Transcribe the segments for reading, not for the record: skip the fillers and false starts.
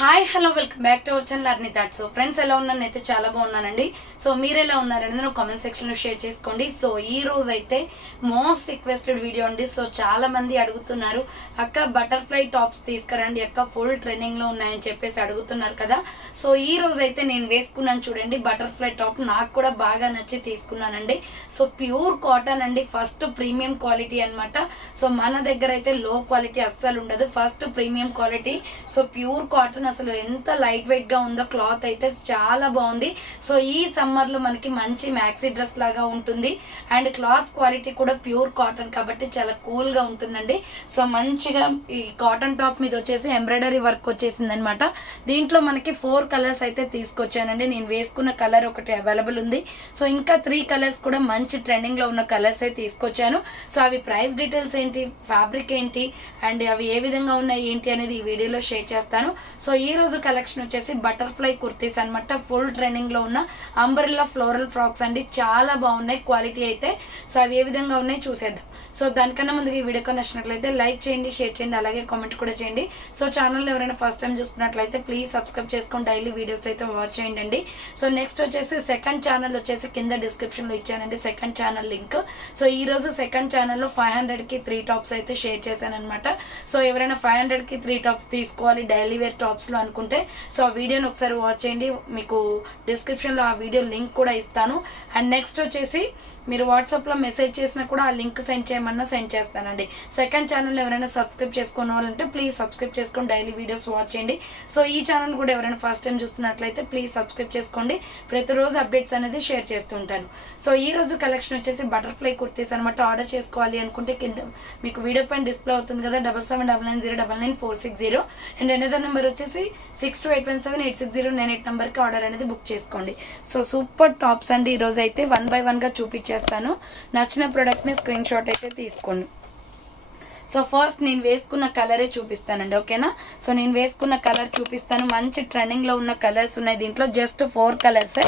Hi hello welcome back to our channel Arni thoughts. So friends ఎలా ఉన్నాను అయితే చాలా బాగున్నానండి. సో మీరు ఎలా ఉన్నారనేది నాకు కామెంట్ సెక్షన్ లో షేర్ చేసుకోండి. సో ఈ రోజు అయితే మోస్ట్ రిక్వెస్టెడ్ వీడియో అండి. సో చాలా మంది అడుగుతున్నారు, అక్క బటర్ఫ్లై టాప్స్ తీసుకురండి అక్క, ఫుల్ ట్రెండింగ్ లో ఉన్నాయని చెప్పేసి అడుగుతున్నారు కదా. సో ఈ రోజు అయితే నేను వేసుకున్నాను చూడండి బటర్ఫ్లై టాప్, నాకు కూడా బాగా నచ్చి తీసుకున్నానండి. సో ప్యూర్ కాటన్ అండి, ఫస్ట్ ప్రీమియం క్వాలిటీ అన్నమాట. సో మన దగ్గర అయితే లో క్వాలిటీ అస్సలు ఉండదు, first premium quality. So pure cotton అసలు ఎంత లైట్ వెయిట్ గా ఉందో, క్లాత్ అయితే చాలా బాగుంది. సో ఈ సమ్మర్ లో మనకి మంచి మ్యాక్సీ డ్రెస్ లాగా ఉంటుంది అండ్ క్లాత్ క్వాలిటీ కూడా ప్యూర్ కాటన్ కాబట్టి చాలా కూల్ గా ఉంటుందండి. సో మంచిగా ఈ కాటన్ టాప్ మీద వచ్చేసి ఎంబ్రాయిడరీ వర్క్ వచ్చేసింది అనమాట. దీంట్లో మనకి 4 కలర్స్ అయితే తీసుకొచ్చానండి. నేను వేసుకున్న కలర్ ఒకటి అవైలబుల్ ఉంది. సో ఇంకా 3 కలర్స్ కూడా మంచి ట్రెండింగ్ లో ఉన్న కలర్స్ అయితే తీసుకొచ్చాను. సో అవి ప్రైస్ డీటెయిల్స్ ఏంటి, ఫ్యాబ్రిక్ ఏంటి అండ్ అవి ఏ విధంగా ఉన్నాయి ఏంటి అనేది ఈ వీడియోలో షేర్ చేస్తాను. సో ఈ రోజు కలెక్షన్ వచ్చేసి బటర్ఫ్లై కుర్తీస్ అనమాట. ఫుల్ ట్రెండింగ్ లో ఉన్న అంబ్రెల్లా ఫ్లోరల్ ఫ్రాక్స్ అండి, చాలా బాగున్నాయి క్వాలిటీ అయితే. సో అవి ఏ విధంగా ఉన్నాయి చూసేద్దాం. సో దానికన్నా ముందుగా ఈ వీడియో నచ్చినట్లయితే లైక్ చేయండి, షేర్ చేయండి, అలాగే కామెంట్ కూడా చేయండి. సో ఛానల్ ఎవరైనా ఫస్ట్ టైం చూస్తున్నట్లయితే ప్లీజ్ సబ్స్క్రైబ్ చేసుకొని డైలీ వీడియోస్ అయితే వాచ్ చేయండి. సో నెక్స్ట్ వచ్చేసి సెకండ్ ఛానల్ వచ్చేసి కింద డిస్క్రిప్షన్ లో ఇచ్చానండి సెకండ్ ఛానల్ లింక్. సో ఈ రోజు సెకండ్ ఛానల్లో 500 కి 3 టాప్స్ అయితే షేర్ చేశాను అనమాట. సో ఎవరైనా 500 కి 3 టాప్స్ తీసుకోవాలి డైలీ వేర్ టాప్స్ లో అనుకుంటే సో ఆ వీడియోని ఒకసారి వాచ్ చేయండి, మీకు డిస్క్రిప్షన్ లో ఆ వీడియో లింక్ కూడా ఇస్తాను. అండ్ నెక్స్ట్ వచ్చేసి మీరు వాట్సాప్ లో మెసేజ్ చేసినా కూడా ఆ లింక్ సెండ్ చేయమన్నా సెండ్ చేస్తానండి. సెకండ్ ఛానల్ ఎవరైనా సబ్స్క్రైబ్ చేసుకున్న వాళ్ళంటే ప్లీజ్ సబ్స్క్రైబ్ చేసుకొని డైలీ వీడియోస్ వాచ్ చేయండి. సో ఈ ఛానల్ కూడా ఎవరైనా ఫస్ట్ టైం చూస్తున్నట్లయితే ప్లీజ్ సబ్స్క్రైబ్ చేసుకోండి, ప్రతిరోజు అప్డేట్స్ అనేది షేర్ చేస్తుంటాను. సో ఈ రోజు కలెక్షన్ వచ్చేసి బటర్ఫ్లై కుర్తీస్ అనమాట. ఆర్డర్ చేసుకోవాలి అనుకుంటే కింద మీకు వీడియో పైన డిస్ప్లే అవుతుంది కదా 7799099460 అండ్ ఎనదర్ నెంబర్ వచ్చేసి 6281786098 నెంబర్ కి ఆర్డర్ అనేది బుక్ చేసుకోండి. సో సూపర్ టాప్స్ అండి. ఈ రోజు అయితే 1 by 1 గా చూపించేస్తాను. నచ్చిన ప్రోడక్ట్ ని స్క్రీన్ షాట్ అయితే తీసుకోండి. సో ఫస్ట్ నేను వేసుకున్న కలరే చూపిస్తానండి, ఓకేనా. సో నేను వేసుకున్న కలర్ చూపిస్తాను. మంచి ట్రెండింగ్ లో ఉన్న కలర్స్ ఉన్నాయి దీంట్లో, జస్ట్ 4 కలర్స్.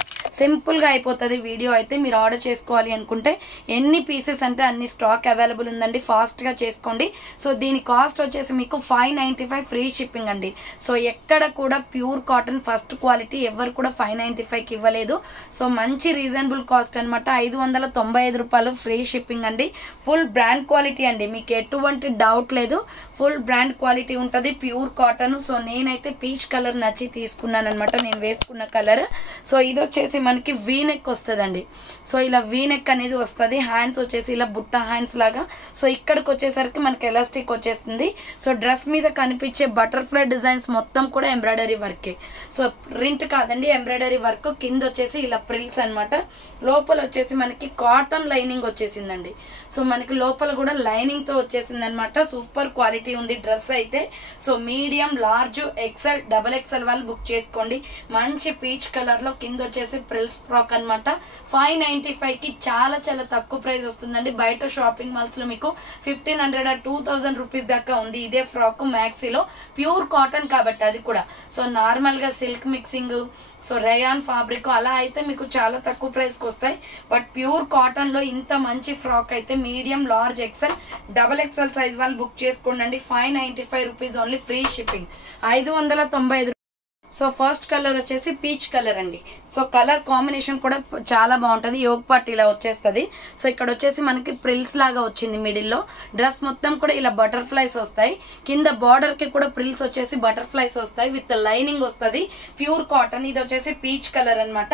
సింపుల్ గా అయిపోతుంది వీడియో అయితే. మీరు ఆర్డర్ చేసుకోవాలి అనుకుంటే ఎన్ని పీసెస్ అంటే అన్ని స్టాక్ అవైలబుల్ ఉందండి, ఫాస్ట్ గా చేసుకోండి. సో దీని కాస్ట్ వచ్చేసి మీకు 595 ఫ్రీ షిప్పింగ్ అండి. సో ఎక్కడ కూడా ప్యూర్ కాటన్ ఫస్ట్ క్వాలిటీ ఎవరు కూడా 595కి ఇవ్వలేదు. సో మంచి రీజనబుల్ కాస్ట్ అనమాట. 595 రూపాయలు ఫ్రీ షిప్పింగ్ అండి. ఫుల్ బ్రాండ్ క్వాలిటీ అండి, మీకు ఎటువంటి డౌట్ లేదు, ఫుల్ బ్రాండ్ క్వాలిటీ ఉంటుంది, ప్యూర్ కాటన్. సో నేనైతే పీచ్ కలర్ నచ్చి తీసుకున్నాను అనమాట, నేను వేసుకున్న కలర్. సో ఇది వచ్చేసి మనకి వీ నెక్ వస్తుందండి. సో ఇలా వీ నెక్ అనేది వస్తుంది. హ్యాండ్స్ వచ్చేసి ఇలా బుట్ట హ్యాండ్స్ లాగా. సో ఇక్కడికి వచ్చేసరికి మనకి ఎలాస్టిక్ వచ్చేస్తుంది. సో డ్రెస్ మీద కనిపించే బటర్ఫ్లై డిజైన్స్ మొత్తం కూడా ఎంబ్రాయిడరీ వర్కే. సో ప్రింట్ కాదండి, ఎంబ్రాయిడరీ వర్క్. కింద వచ్చేసి ఇలా ప్రిల్స్ అనమాట. లోపల వచ్చేసి మనకి కాటన్ లైనింగ్ వచ్చేసిందండి. సో మనకి లోపల కూడా లైనింగ్ తో వచ్చేసింది అనమాట. సూపర్ క్వాలిటీ ఉంది డ్రెస్ అయితే. So medium, large, XL, XXL వాళ్ళు బుక్ చేసుకోండి. మంచి పీచ్ కలర్ లో కింద వచ్చేసి ప్రిల్స్ ఫ్రాక్ అనమాట. 595కి చాలా చాలా తక్కువ ప్రైస్ వస్తుందండి. బయట షాపింగ్ మాల్స్ లో మీకు 1500 or 2000 రూపీస్ దాకా ఉంది ఇదే ఫ్రాక్ మ్యాక్సీలో. ప్యూర్ కాటన్ కాబట్టి అది కూడా. సో నార్మల్ గా silk mixing, so rayon fabric అలా అయితే మీకు చాలా తక్కువ ప్రైస్ కి వస్తాయి. బట్ ప్యూర్ కాటన్ లో ఇంత మంచి ఫ్రాక్ అయితే medium, large, XL, XXL size వాళ్ళు బుక్ చేసుకోండి. 595 rupees only, free shipping. 595. So first colour వచ్చేసి పీచ్ కలర్ అండి. సో కలర్ కాంబినేషన్ కూడా చాలా బాగుంటది. యోగ్ పార్ట్ ఇలా వచ్చేస్తుంది. సో ఇక్కడ వచ్చేసి మనకి ప్రిల్స్ లాగా వచ్చింది మిడిల్లో. డ్రెస్ మొత్తం కూడా ఇలా బటర్ఫ్లైస్ వస్తాయి. కింద బార్డర్ కి కూడా ప్రిల్స్ వచ్చేసి బటర్ఫ్లైస్ వస్తాయి విత్ లైనింగ్ వస్తుంది. Pure cotton. ఇది వచ్చేసి పీచ్ కలర్ అనమాట.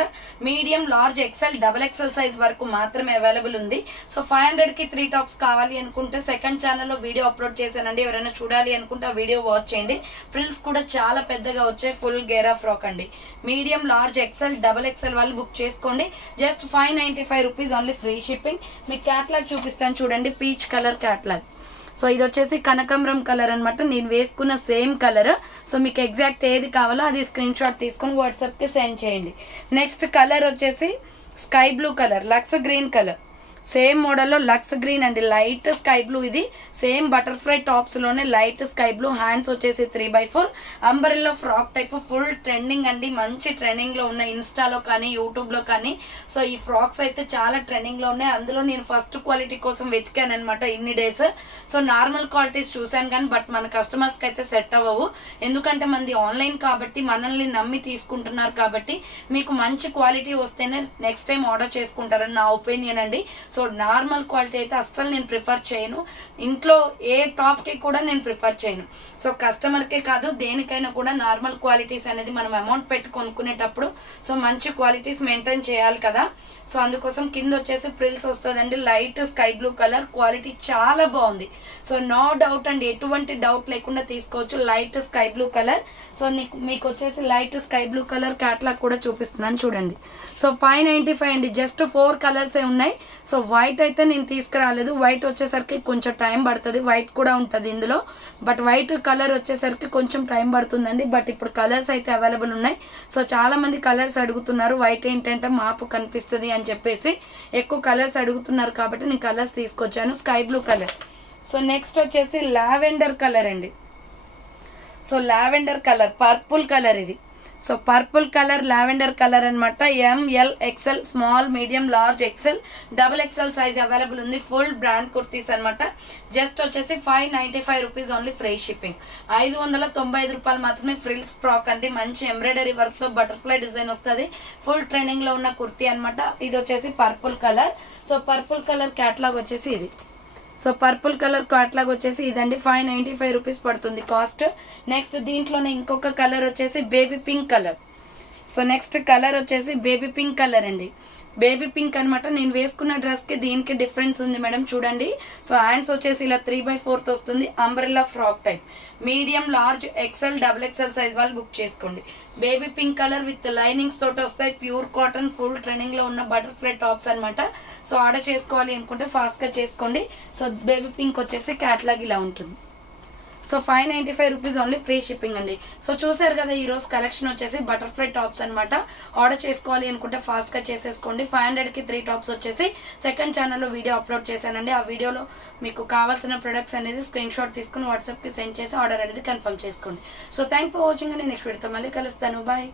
Medium, large, XL, XXL size వరకు మాత్రమే అవైలబుల్ ఉంది. సో 500కి 3 టాప్స్ కావాలి అనుకుంటే సెకండ్ ఛానల్లో వీడియో అప్లోడ్ చేశానండి, ఎవరైనా చూడాలి అనుకుంటే ఆ వీడియో వాచ్ చేయండి. ప్రిల్స్ కూడా చాలా పెద్దగా వచ్చాయి. ఫుల్ గేరా ఫ్రాక్ అండి. మీడియం, లార్జ్, ఎక్సెల్, XXL వాళ్ళు బుక్ చేసుకోండి. Just 595 rupees only, free shipping. మీకు క్యాట్లాగ్ చూపిస్తాను చూడండి, పీచ్ కలర్ క్యాట్లాగ్. సో ఇది వచ్చేసి కనకాంబరం కలర్ అనమాట. నేను వేసుకున్న సేమ్ కలర్. సో మీకు ఎగ్జాక్ట్ ఏది కావాలో అది స్క్రీన్ షాట్ తీసుకొని వాట్సాప్ కి సెండ్ చేయండి. నెక్స్ట్ కలర్ వచ్చేసి sky blue colour, lux green colour. Same మోడల్లో లక్స్ గ్రీన్ అండి, లైట్ స్కై బ్లూ. ఇది సేమ్ బటర్ఫ్లై టాప్స్ లోనే లైట్ స్కై బ్లూ. హ్యాండ్స్ వచ్చేసి 3/4 umbrella frock type, full trending అండి. మంచి ట్రెండింగ్ లో ఉన్న ఇన్స్టాలో కానీ యూట్యూబ్ లో కానీ. సో ఈ ఫ్రాక్స్ అయితే చాలా ట్రెండింగ్ లో ఉన్నాయి. అందులో నేను ఫస్ట్ క్వాలిటీ కోసం వెతికాను అనమాట ఇన్ని డేస్. సో నార్మల్ క్వాలిటీస్ చూసాను కానీ బట్ మన కస్టమర్స్ కి అయితే సెట్ అవ్వవు. ఎందుకంటే మనది ఆన్లైన్ కాబట్టి, మనల్ని నమ్మి తీసుకుంటున్నారు కాబట్టి మీకు మంచి క్వాలిటీ వస్తేనే నెక్స్ట్ టైం ఆర్డర్ చేసుకుంటారని నా ఒపీనియన్ అండి. సో నార్మల్ క్వాలిటీ అయితే అస్సలు నేను ప్రిఫర్ చేయను. ఇంట్లో ఏ టాప్ కి కూడా నేను ప్రిఫర్ చేయను. సో కస్టమర్ కే కాదు దేనికైనా కూడా నార్మల్ క్వాలిటీస్ అనేది మనం అమౌంట్ పెట్టి కొనుక్కునేటప్పుడు సో మంచి క్వాలిటీస్ మెయింటైన్ చేయాలి కదా. సో అందుకోసం కింద వచ్చేసి ప్రిల్స్ వస్తుందండి, light sky blue colour. Quality చాలా బాగుంది. సో నో డౌట్ అండి, ఎటువంటి డౌట్ లేకుండా తీసుకోవచ్చు. Light sky blue colour. So మీకు వచ్చేసి light sky blue colour catalogue కూడా చూపిస్తున్నాను చూడండి. సో 595 అండి, జస్ట్ 4 కలర్సే ఉన్నాయి. సో వైట్ అయితే నేను తీసుకురాలేదు. వైట్ వచ్చేసరికి కొంచెం టైం పడుతుంది. వైట్ కూడా ఉంటుంది ఇందులో, బట్ వైట్ కలర్ వచ్చేసరికి కొంచెం టైం పడుతుందండి. బట్ ఇప్పుడు కలర్స్ అయితే అవైలబుల్ ఉన్నాయి. సో చాలా మంది కలర్స్ అడుగుతున్నారు. వైట్ ఏంటంటే మాపు కనిపిస్తుంది అని చెప్పేసి ఎక్కువ కలర్స్ అడుగుతున్నారు కాబట్టి నేను కలర్స్ తీసుకొచ్చాను. Sky blue colour. So next వచ్చేసి లావెండర్ కలర్ అండి. So lavender colour, purple colour ఇది. So purple colour lavender colour అనమాట. ML XL small medium large XL XXL size available ఉంది. ఫుల్ బ్రాండ్ కుర్తీస్ అనమాట. జస్ట్ వచ్చేసి 595 రూపీస్ ఓన్లీ, ఫ్రీ షిప్పింగ్. 595 రూపాయలు మాత్రమే. Frills frock అంటే మంచి ఎంబ్రాయిడరీ వర్క్ తో బటర్ఫ్లై డిజైన్ వస్తుంది. ఫుల్ ట్రెండింగ్ లో ఉన్న కుర్తీ అనమాట. ఇది వచ్చేసి purple colour. So purple colour catalogue వచ్చేసి ఇది. సో పర్పుల్ కలర్ క్యాట్లాగ్ వచ్చేసి ఇదండి, 595 రూపీస్ పడుతుంది కాస్ట్. నెక్స్ట్ దీంట్లోనే ఇంకొక కలర్ వచ్చేసి baby pink colour. So next colour వచ్చేసి బేబీ పింక్ కలర్ అండి. బేబీ పింక్ అనమాట. నేను వేసుకున్న డ్రెస్ కి దీనికి డిఫరెన్స్ ఉంది మేడం చూడండి. సో హ్యాండ్స్ వచ్చేసి ఇలా 3/4 వస్తుంది. Umbrella frock type. Medium large XL XXL size వాళ్ళు బుక్ చేసుకోండి. Baby pink colour with linings తోటి వస్తాయి. ప్యూర్ కాటన్, ఫుల్ ట్రెండింగ్ లో ఉన్న బటర్ఫ్లై టాప్స్ అనమాట. సో ఆర్డర్ చేసుకోవాలి అనుకుంటే ఫాస్ట్ గా చేసుకోండి. సో బేబీ పింక్ వచ్చేసి క్యాట్లాగ్ ఇలా ఉంటుంది. So 595 rupees only, free shipping అండి. సో చూసారు కదా ఈ రోజు కలెక్షన్ వచ్చేసి బటర్ఫ్లై టాప్స్ అనమాట. ఆర్డర్ చేసుకోవాలి అనుకుంటే ఫాస్ట్ గా చేసేసుకోండి. 500 కి 3 టాప్స్ వచ్చేసి సెకండ్ ఛానల్లో వీడియో అప్లోడ్ చేశానండి. ఆ వీడియోలో మీకు కావాల్సిన ప్రొడక్ట్స్ అనేది స్క్రీన్ షాట్ తీసుకుని వాట్సాప్ కి సెండ్ చేసి ఆర్డర్ అనేది కన్ఫర్మ్ చేసుకోండి. సో థ్యాంక్ ఫర్ వాచింగ్ అండి. నెక్స్ట్ వీడియోతో మళ్ళీ కలుస్తాను. బాయ్.